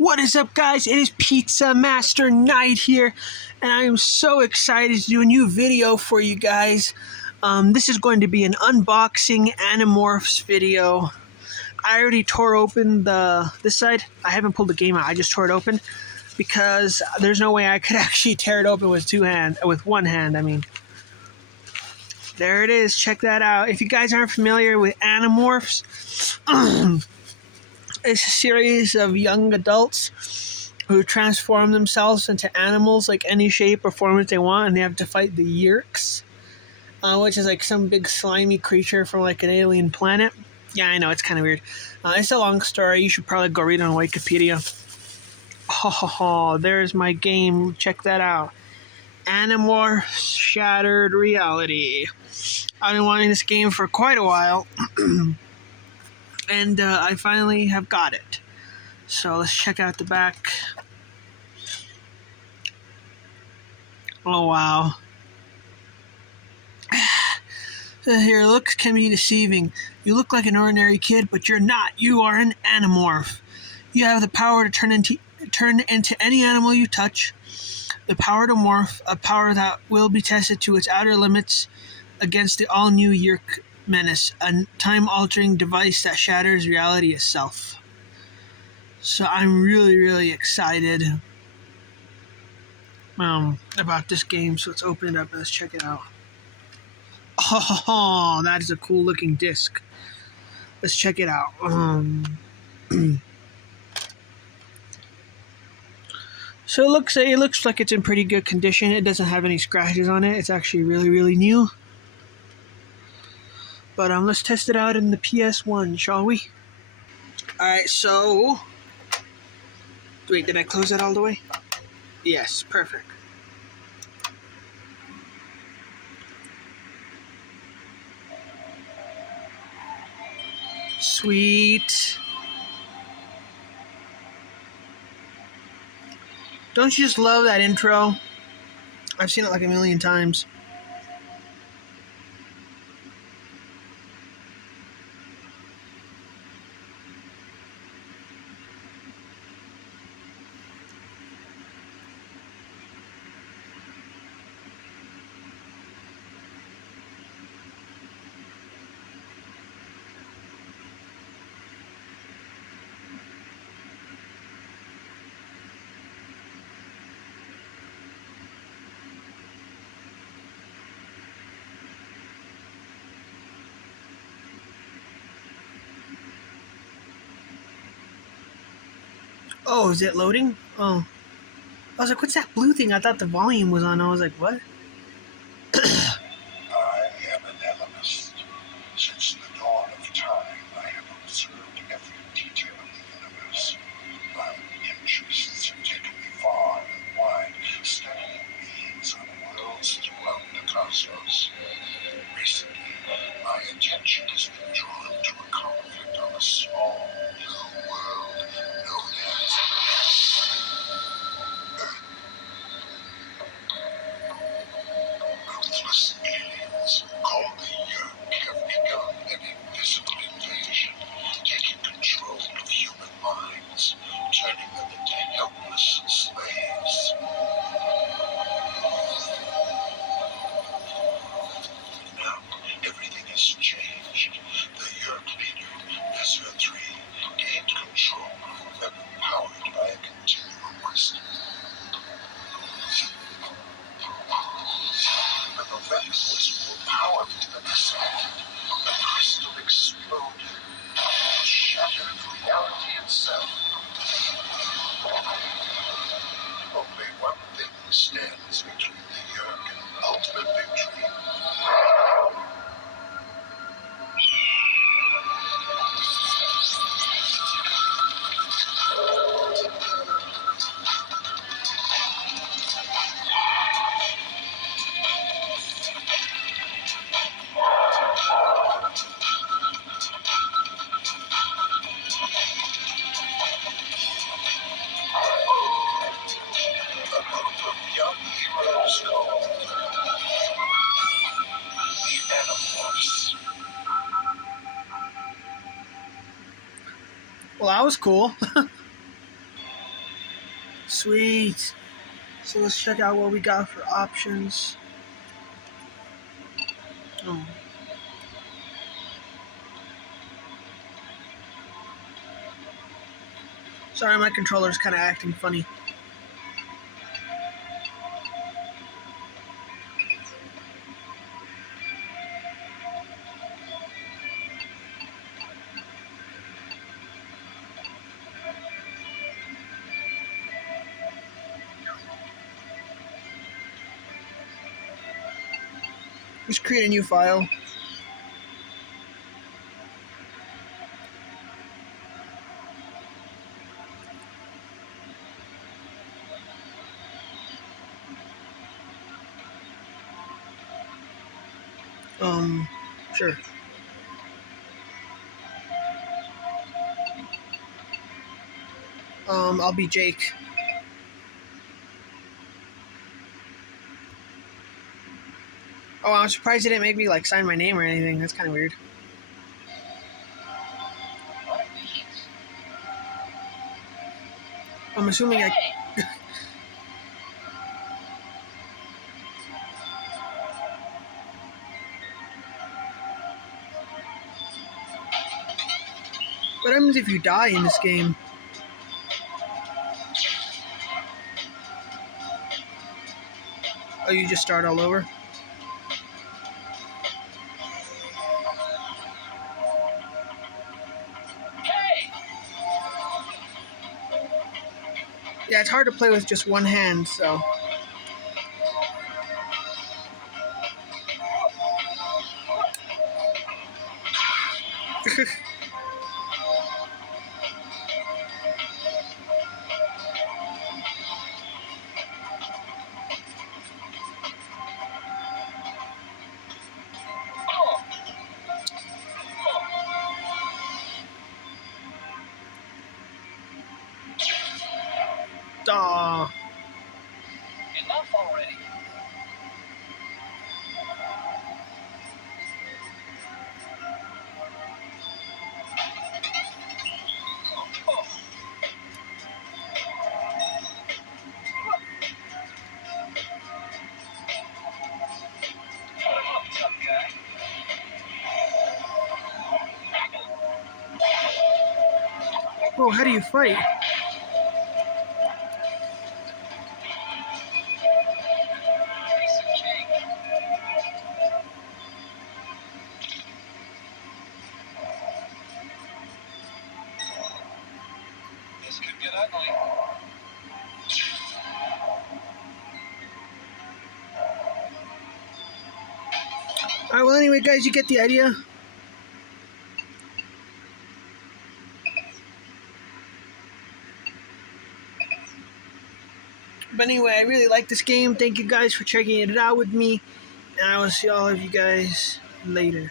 What is up, guys? It is Pizza Master Knight here, and I am so excited to do a new video for you guys. This is going to be an unboxing Animorphs video. I already tore open this side. I haven't pulled the game out. I just tore it open because there's no way I could actually tear it open with one hand. I mean, there it is. Check that out. If you guys aren't familiar with Animorphs, it's a series of young adults who transform themselves into animals, like any shape or form that they want, and they have to fight the Yerks, which is like some big slimy creature from like an alien planet. Yeah, I know, it's kind of weird. It's a long story. You should probably go read it on Wikipedia. Oh, there's my game. Check that out. Animorphs Shattered Reality. I've been wanting this game for quite a while. And I finally have got it. So let's check out the back. Oh, wow. Here, looks can be deceiving. You look like an ordinary kid, but you're not. You are an Animorph. You have the power to turn into any animal you touch. The power to morph, a power that will be tested to its outer limits against the all-new Yerk menace, a time-altering device that shatters reality itself. So I'm really, really excited about this game. So let's open it up and let's check it out. Oh, that is a cool looking disc. Let's check it out. So it looks like it's in pretty good condition. It doesn't have any scratches on it. It's actually really, really new. But let's test it out in the PS1, shall we? Alright, so... Wait, did I close that all the way? Yes, perfect. Sweet. Don't you just love that intro? I've seen it like a million times. Oh, is it loading? Oh. I was like, what's that blue thing? I thought the volume was on. I was like, what? I am an elemist. Since the dawn of time, I have observed every detail of the universe. My interests have taken me far and wide, studying beings on worlds throughout the cosmos. Recently, my attention has been drawn to a conflict on a small, blue world known as ruthless aliens called the Yerk have begun an invisible invasion, taking control of human minds, turning them into helpless slaves. Now, everything has changed. The Yerk leader, Messer 3, gained control of a weapon powered by a continuum crystal. When the weapon was more powerful than expected, the crystal exploded, shattered reality itself. Only one thing stands between the Yerk and ultimate victory. Young heroes called the Animorphs. Well, that was cool. Sweet. So let's check out what we got for options. Oh. Sorry, my controller's kind of acting funny. Just create a new file. Sure. I'll be Jake. Oh, I'm surprised they didn't make me like sign my name or anything. That's kind of weird. I'm assuming I. What happens if you die in this game? Oh, you just start all over? Yeah, it's hard to play with just one hand, so. Aw. Enough already. Tough guy. Oh, how do you fight? Piece of cake. This could get ugly. Alright, well, anyway, guys, you get the idea. But anyway, I really like this game. Thank you guys for checking it out with me. And I will see all of you guys later.